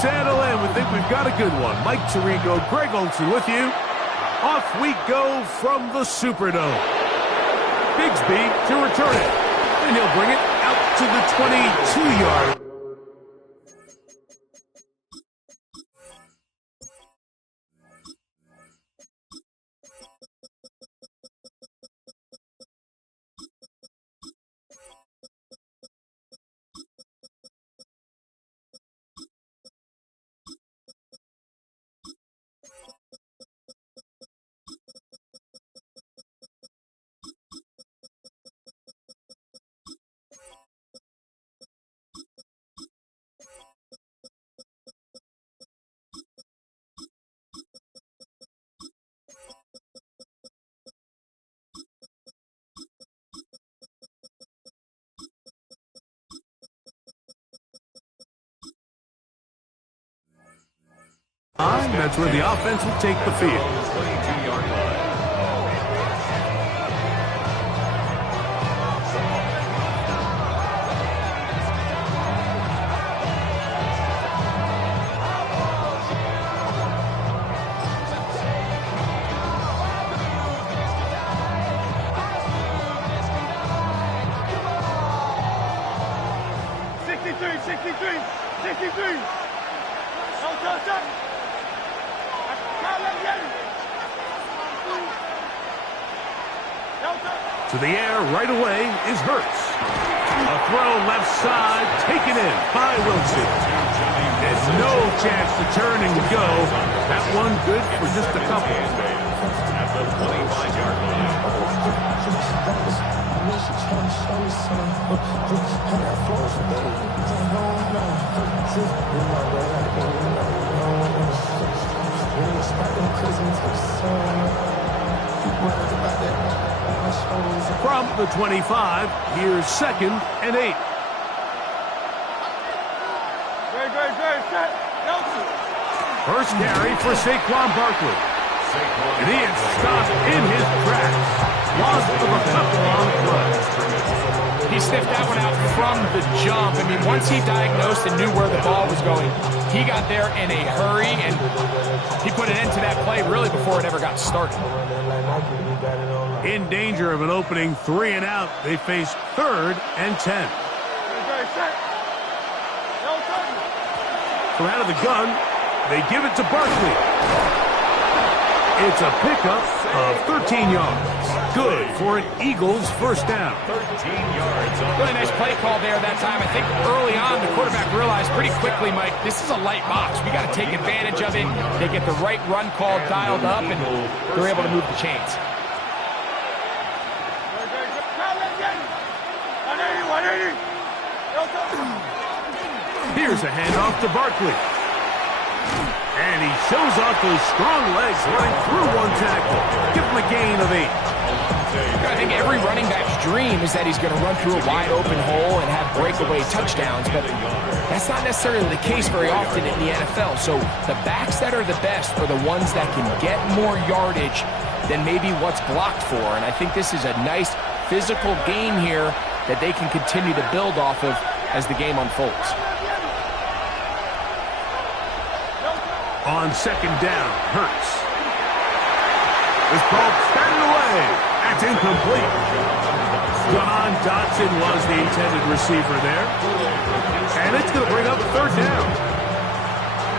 settle in. We think we've got a good one. Mike Tirico, Greg Olsen with you. Off we go from the Superdome. Bigsby to return it. And he'll bring it out to the 22-yard. That's where the offense will take the field. 22-yard line. To the air right away is Hurts. A throw left side, taken in by Wilson. There's no chance to turn and go. That one good for just a couple. At the 25-yard line. From the 25, here's 2nd and 8. First carry for Saquon Barkley. And he is stopped in his tracks. Loss of a couple on play. He sniffed that one out from the jump. I mean, once he diagnosed and knew where the ball was going, he got there in a hurry, and he put an end to that play really before it ever got started. In danger of an opening 3 and out, they face 3rd and 10. From out of the gun, they give it to Barkley. It's a pickup of 13 yards. Good for an Eagles first down. 13 yards. Really nice play call there that time. I think early on the quarterback realized pretty quickly, Mike, this is a light box. We got to take advantage of it. They get the right run call dialed up, and they're able to move the chains. Here's a handoff to Barkley. And he shows off those strong legs running through one tackle. Give him a gain of 8. I think every running back's dream is that he's going to run through a wide open hole and have breakaway touchdowns, but that's not necessarily the case very often in the NFL. So the backs that are the best are the ones that can get more yardage than maybe what's blocked for. And I think this is a nice physical game here that they can continue to build off of as the game unfolds. On 2nd down, Hurts. This ball batted away. That's incomplete. John Dotson was the intended receiver there. And it's going to bring up 3rd down.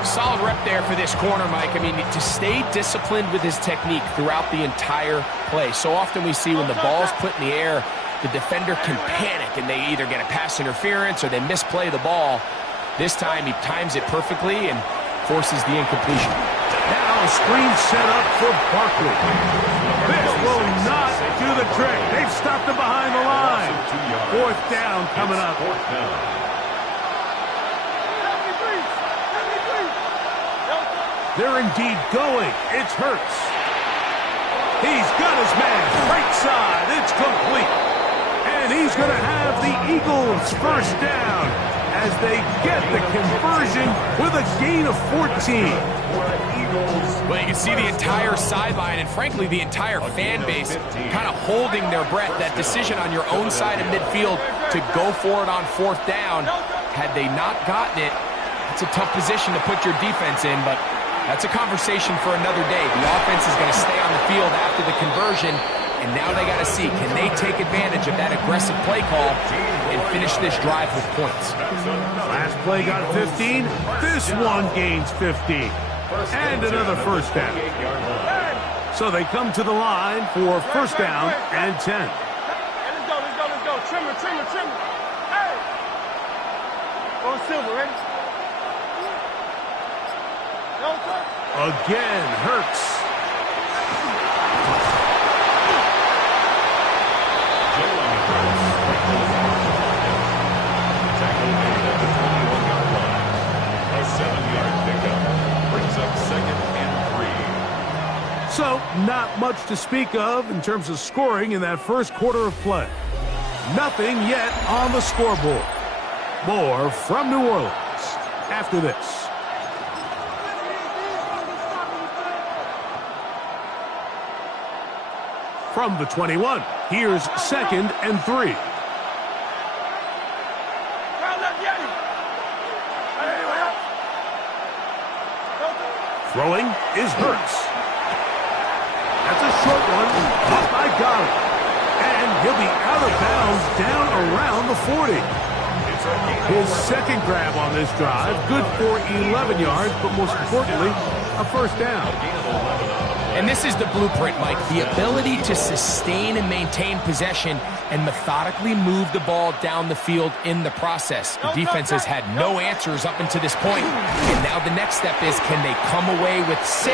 Solid rep there for this corner, Mike. I mean, to stay disciplined with his technique throughout the entire play. So often we see when the ball's put in the air, the defender can panic and they either get a pass interference or they misplay the ball. This time he times it perfectly and forces the incompletion. Now a screen set up for Barkley. This will not do the trick. They've stopped him behind the line. 4th down coming up. They're indeed going. It's Hurts. He's got his man. Right side. It's complete. And he's going to have the Eagles first down as they get the conversion with a gain of 14. Well, you can see the entire sideline and, frankly, the entire fan base kind of holding their breath. That decision on your own side of midfield to go for it on 4th down, had they not gotten it, that's a tough position to put your defense in, but that's a conversation for another day. The offense is going to stay on the field after the conversion, and now they got to see, can they take advantage of that aggressive play call and finish this drive with points? Last play got 15. This one gains 15. And another first down. So they come to the line for first down and 10. Let's go. Trimmer. Hey! Going silver, ready? Again, Hurts. Tackled in at the 21-yard line. A 7-yard pickup brings up second and 3. So, not much to speak of in terms of scoring in that first quarter of play. Nothing yet on the scoreboard. More from New Orleans after this. From the 21, here's second and 3. Throwing is Hurts. That's a short one. Caught by Goddard. And he'll be out of bounds down around the 40. His second grab on this drive, good for 11 yards, but most importantly, a first down. And this is the blueprint, Mike. The ability to sustain and maintain possession and methodically move the ball down the field in the process. The defense has had no answers up until this point. And now the next step is, can they come away with 6?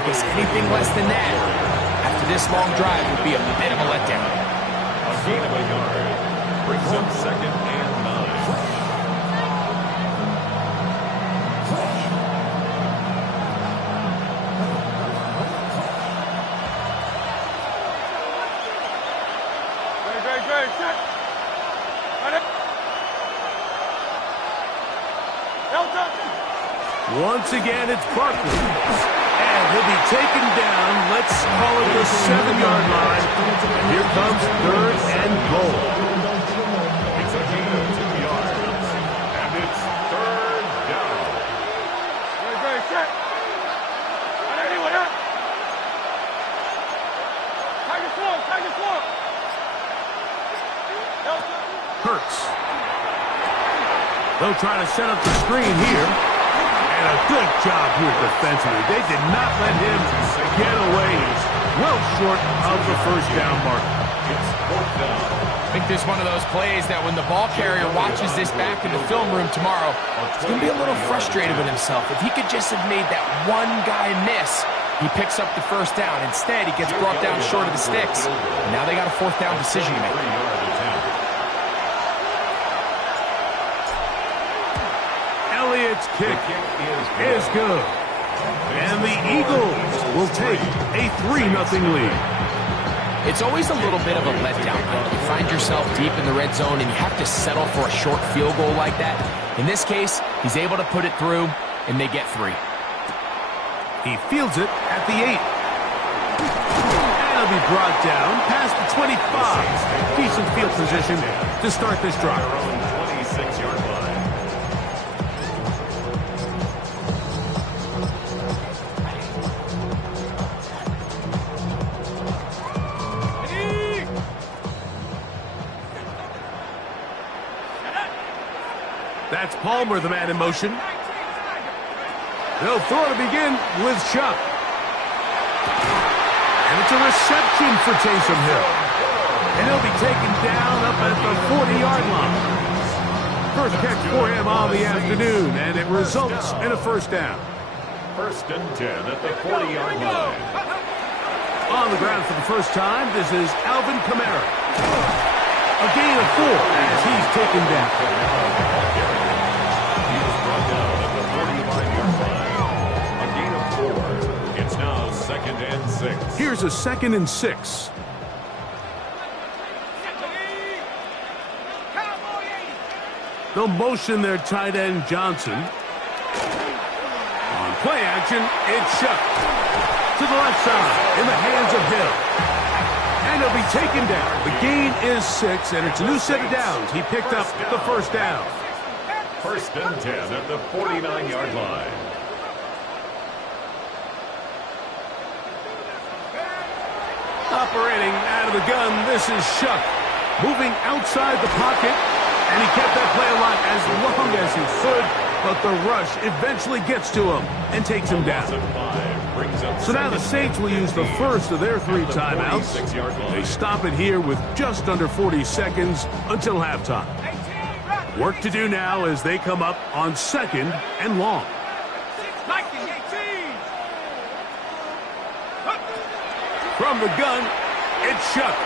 Because anything less than that, after this long drive, would be a bit of a letdown. A gain of a yard brings up second and 9. Once again, it's Barkley. And he'll be taken down, let's call it the 7-yard line. And here comes third and goal. It's a gain of 2 yards. And it's third down. Very set. Tiger swarm. Hurts. They'll try to set up the screen here. And a good job here defensively. They did not let him get away. He's well short of the first down mark. It's fourth down. I think there's one of those plays that when the ball carrier watches this back in the film room tomorrow, he's going to be a little frustrated with himself. If he could just have made that one guy miss, he picks up the first down. Instead, he gets brought down short of the sticks. And now they got a fourth down decision to make. Elliott's kick is good. And the Eagles will take a 3-0 lead. It's always a little bit of a letdown. You find yourself deep in the red zone and you have to settle for a short field goal like that. In this case, he's able to put it through and they get 3. He fields it at the 8. And he'll be brought down past the 25. Decent field position to start this drive. 26-yard line. That's Palmer, the man in motion. They'll throw to begin with Chuck. And it's a reception for Taysom Hill. And he'll be taken down up at the 40-yard line. First catch for him on the afternoon, and it results in a first down. First and 10 at the 40-yard line. On the ground for the first time, this is Alvin Kamara. A gain of 4 as he's taken down. It's now second and 6. Here's a second and 6. They'll motion their tight end Johnson. On play action, it's Chuck. To the left side, in the hands of Hill. And he'll be taken down. The gain is 6, and it's a new set of downs. He picked up the first down. First and 10 at the 49-yard line. Operating out of the gun, this is Shuck. Moving outside the pocket, and he kept that play alive as long as he could, but the rush eventually gets to him and takes him down. So now the Saints will use the first of their 3 timeouts. They stop it here with just under 40 seconds until halftime. Work to do now as they come up on 2nd and long. From the gun, it's Shuck.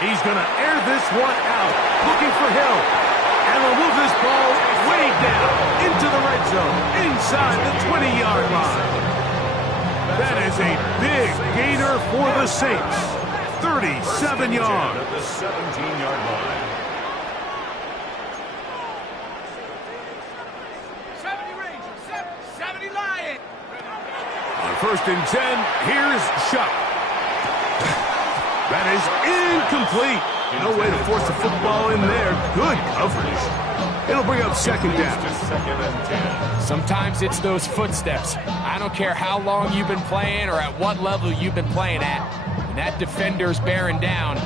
He's going to air this one out, looking for Hill. And will move this ball way down into the red zone, inside the 20-yard line. That is a big gainer for the Saints. 37 yards. At the 17-yard line. 70 Rangers, 70 Lion. On 1st and 10, here's Shuck. That is incomplete. No way to force the football in there. Good coverage. It'll bring up 2nd down. Sometimes it's those footsteps. I don't care how long you've been playing or at what level you've been playing at. When that defender's bearing down,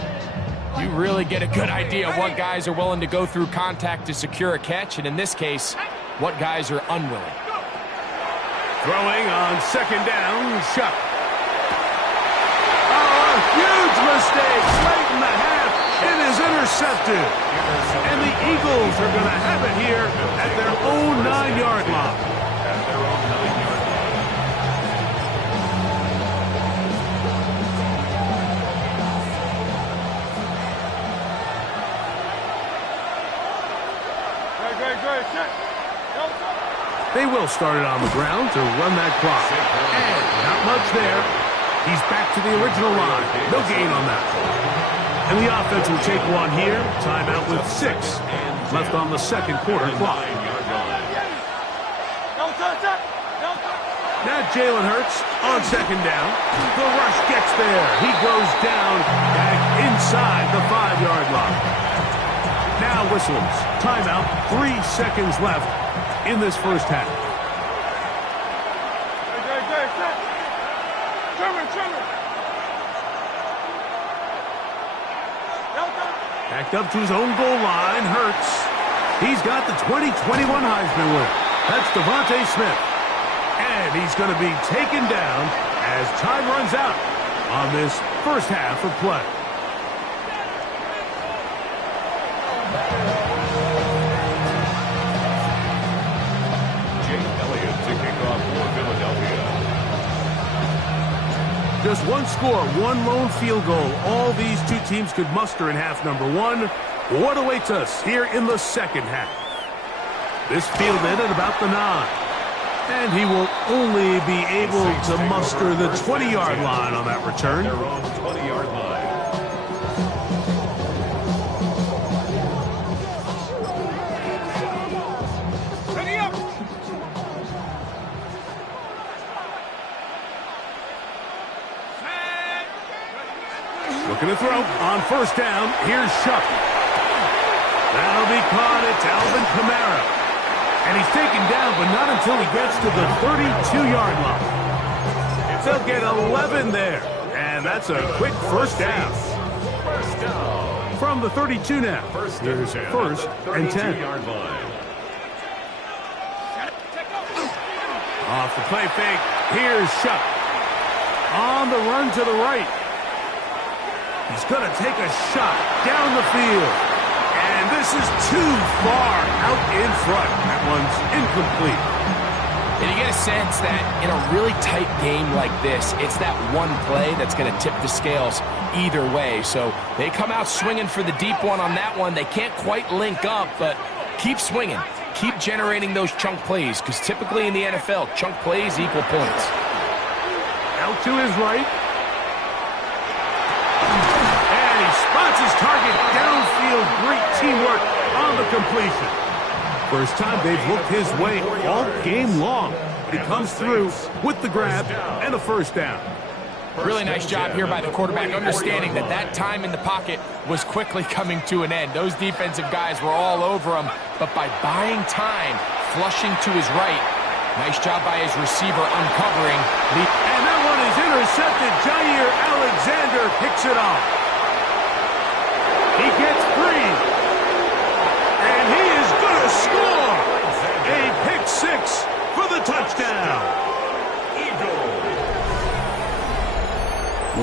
you really get a good idea of what guys are willing to go through contact to secure a catch, and in this case, what guys are unwilling. Throwing on 2nd down, Shuck. Oh, a huge mistake late in the half. It is intercepted. And the Eagles are going to have it here at their own 9-yard line. They will start it on the ground to run that clock. And not much there. He's back to the original line. No gain on that. And the offense will take one here. Timeout with 6 left on the 2nd quarter clock. Now Jalen Hurts on 2nd down. The rush gets there. He goes down back inside the 5-yard line. Now whistles. Timeout. 3 seconds left in this first half. Backed up to his own goal line, Hurts. He's got the 2021 Heisman winner. That's Devontae Smith. And he's going to be taken down as time runs out on this first half of play. Just one score, one lone field goal. All these 2 teams could muster in half number 1. What awaits us here in the 2nd half? This fielded at about the 9. And he will only be able to muster the 20-yard line on that return. Their own 20-yard line. Looking to throw on 1st down. Here's Shuck. That'll be caught. It's Alvin Kamara. And he's taken down, but not until he gets to the 32-yard line. They'll get 11 there. And that's a quick first down. First down. From the 32 now. Here's 1st and 10. Off the play fake. Here's Shuck. On the run to the right. He's going to take a shot down the field. And this is too far out in front. That one's incomplete. And you get a sense that in a really tight game like this, it's that one play that's going to tip the scales either way. So they come out swinging for the deep one on that one. They can't quite link up, but keep swinging. Keep generating those chunk plays, because typically in the NFL, chunk plays equal points. Out to his right. Spots his target downfield. Great teamwork on the completion. First time they've looked his way all game long. But he comes through with the grab and a 1st down. Really nice job here by the quarterback, understanding that that time in the pocket was quickly coming to an end. Those defensive guys were all over him, but by buying time, flushing to his right, nice job by his receiver uncovering. And that one is intercepted. Jair Alexander picks it off. He gets 3. And he is going to score. A pick 6 for the touchdown.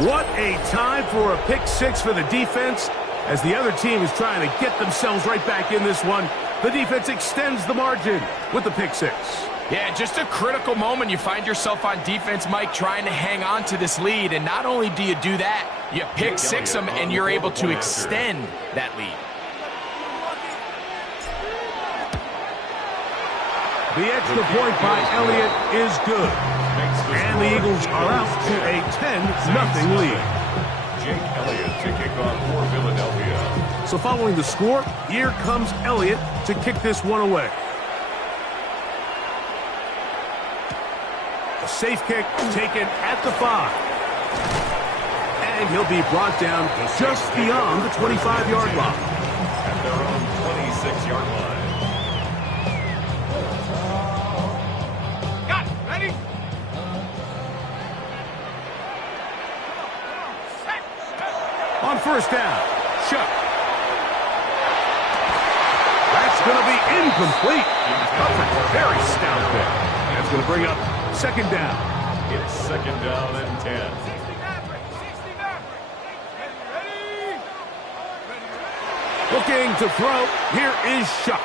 What a time for a pick 6 for the defense. As the other team is trying to get themselves right back in this one, the defense extends the margin with the pick 6. Yeah, just a critical moment. You find yourself on defense, Mike, trying to hang on to this lead. And not only do you do that, you pick 6 them, and you're able to extend that lead. The extra point by Elliott is good. And the Eagles are out to a 10-0 lead. Jake Elliott to kick off for Philadelphia. So following the score, here comes Elliott to kick this one away. A safe kick taken at the 5. And he'll be brought down just beyond the 25-yard line. At their own 26-yard line. On first down, Shuck. That's going to be incomplete. Very stout there. That's going to bring up second down. It's second down and 10. Looking to throw. Here is Shuck.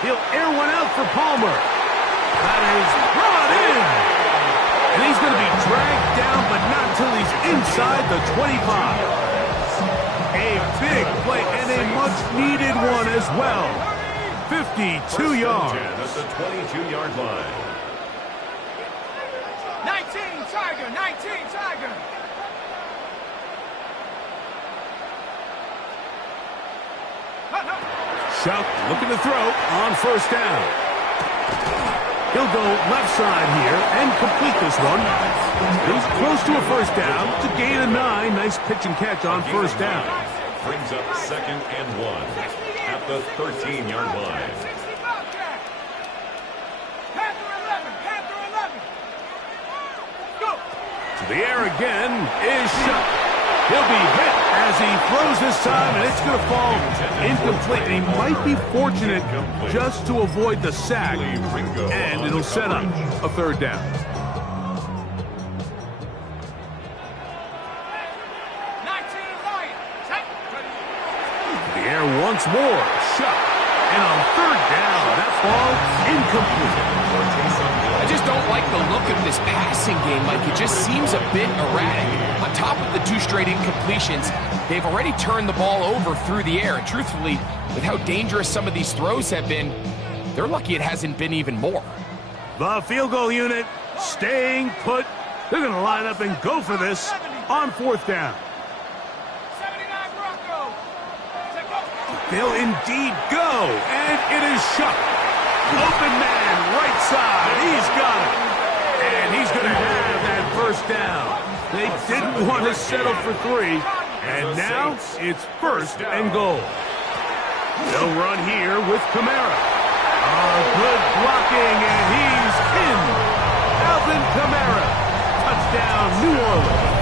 He'll air one out for Palmer. That is brought in. And he's going to be dragged down, but not until he's inside the 25. A big play and a much-needed one as well. 52 yards. At the 22-yard line. 19 Tiger, 19 Tiger. Shuck looking to throw on first down. He'll go left side here and complete this one. He's close to a first down to gain a 9. Nice pitch and catch on first down. Brings up second and 1 at the 13-yard line. To the air again is Shuck. He'll be hit as he throws this time, and it's going to fall incomplete. He might be fortunate just to avoid the sack, and it'll set up a third down. The air once more, Shuck. And on third down, that ball incomplete. I just don't like the look of this passing game, Mike. It just seems a bit erratic. On top of the 2 straight incompletions, they've already turned the ball over through the air. And truthfully, with how dangerous some of these throws have been, they're lucky it hasn't been even more. The field goal unit staying put. They're going to line up and go for this on fourth down. They'll indeed go, and it is Shuck. Open man, right side, he's got it. And he's going to have that first down. They didn't want to settle for 3, and now it's first and goal. They'll run here with Kamara. Good blocking, and he's in. Alvin Kamara, touchdown, New Orleans.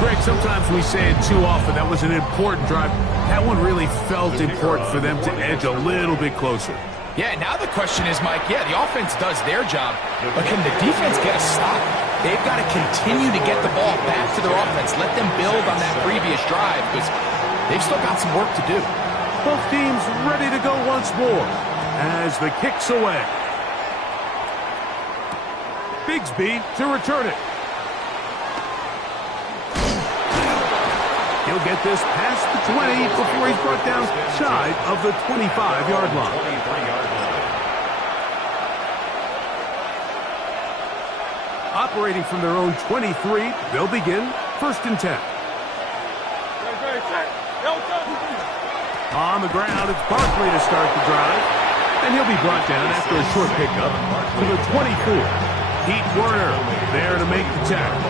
Greg, sometimes we say it too often. That was an important drive. That one really felt important for them to edge a little bit closer. Yeah, now the question is, Mike, yeah, the offense does their job, but can the defense get a stop? They've got to continue to get the ball back to their offense. Let them build on that previous drive, because they've still got some work to do. Both teams ready to go once more as the kick's away. Bigsby to return it. He'll get this past the 20 before he's brought down shy of the 25-yard line. Operating from their own 23, they'll begin first and 10. On the ground, it's Barkley to start the drive. And he'll be brought down after a short pickup to the 24. Pete Werner there to make the tackle.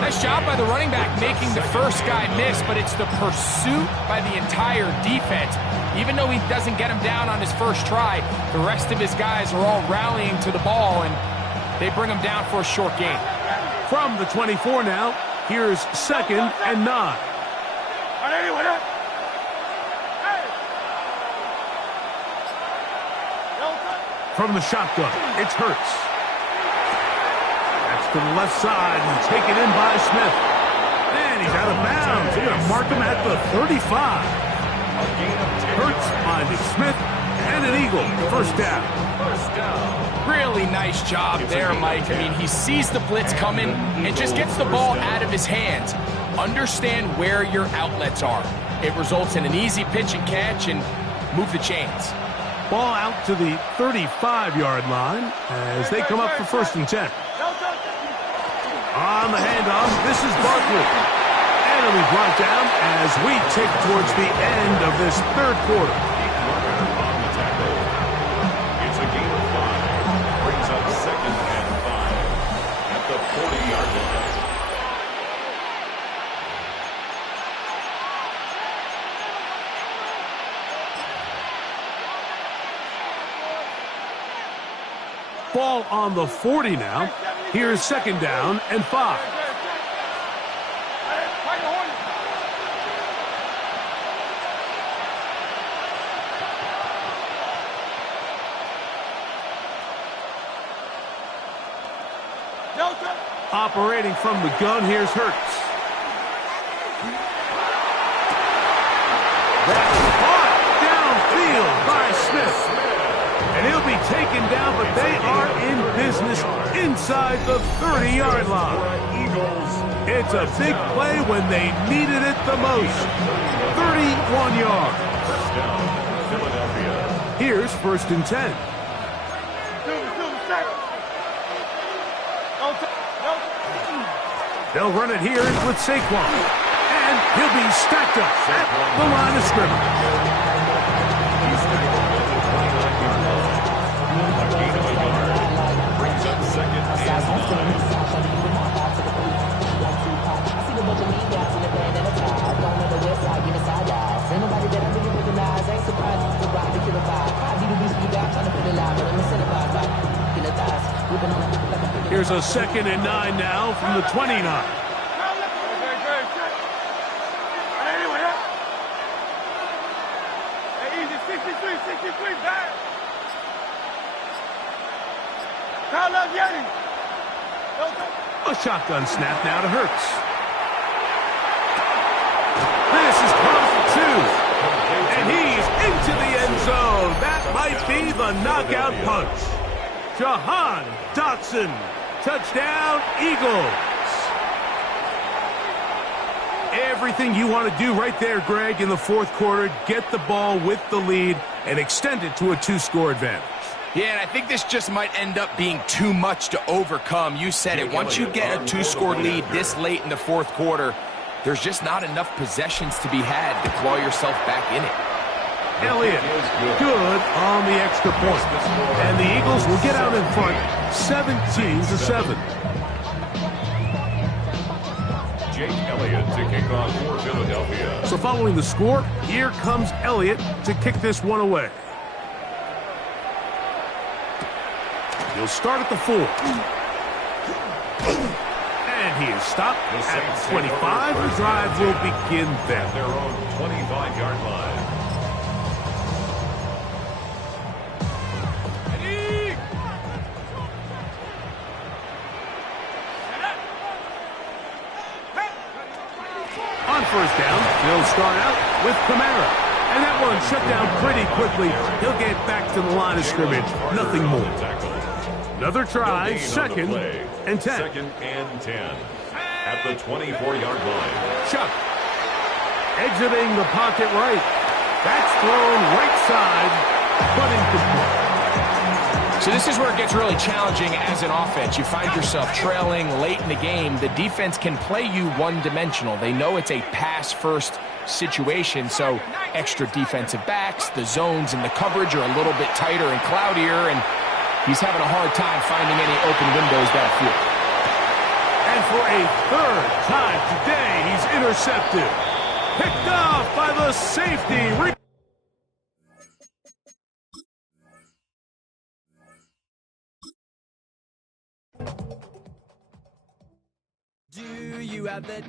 Nice job by the running back making the first guy miss, but it's the pursuit by the entire defense. Even though he doesn't get him down on his first try, the rest of his guys are all rallying to the ball, and they bring him down for a short gain. From the 24 now, here's 2nd and 9. From the shotgun, it's Hurts. That's to the left side and taken in by Smith. And he's out of bounds. They're going to mark him at the 35. Hurts finding Smith and an Eagle. First down. Really nice job there, Mike. I mean, he sees the blitz coming and just gets the ball out of his hands. Understand where your outlets are. It results in an easy pitch and catch and move the chains. Ball out to the 35-yard line as they come up for 1st and 10. On the handoff, this is Barkley. And it'll be brought down as we tick towards the end of this 3rd quarter. It's a gain of 5. Brings up 2nd and 5 at the 40-yard line. Ball on the 40 now. Here's 2nd down and 5. Operating from the gun, here's Hurts. That's caught downfield by Smith. And he'll be taken down, but they are in business inside the 30-yard line. It's a big play when they needed it the most. 31 yards. Here's 1st and 10. They'll run it here with Saquon. And he'll be stacked up at the line of scrimmage. Here's a 2nd and 9 now from the 29. A shotgun snap now to Hurts. This is caught 2. And he's into the end zone. That might be the knockout punch. Jahan Dotson. Touchdown, Eagles. Everything you want to do right there, Greg, in the 4th quarter. Get the ball with the lead and extend it to a 2-score advantage. Yeah, and I think this just might end up being too much to overcome. You said it. Once you get a 2-score lead this late in the 4th quarter, there's just not enough possessions to be had to claw yourself back in it. Elliott, good on the extra point. And the Eagles will get out in front, 17-7. Jake Elliott to kick off for Philadelphia. So following the score, here comes Elliott to kick this one away. He'll start at the 4. And he is stopped at 25. The drive will begin then. Their own 25-yard line. On 1st down, they'll start out with Kamara. And that one shut down pretty quickly. He'll get back to the line of scrimmage. Nothing more. Another try, 2nd and 10. 2nd and 10 at the 24-yard line. Chuck exiting the pocket right. That's thrown right side, but incomplete. So this is where it gets really challenging as an offense. You find yourself trailing late in the game. The defense can play you one-dimensional. They know it's a pass-first situation, so extra defensive backs, the zones and the coverage are a little bit tighter and cloudier, and He's having a hard time finding any open windows downfield. And for a third time today, he's intercepted. Picked off by the safety. Do you have the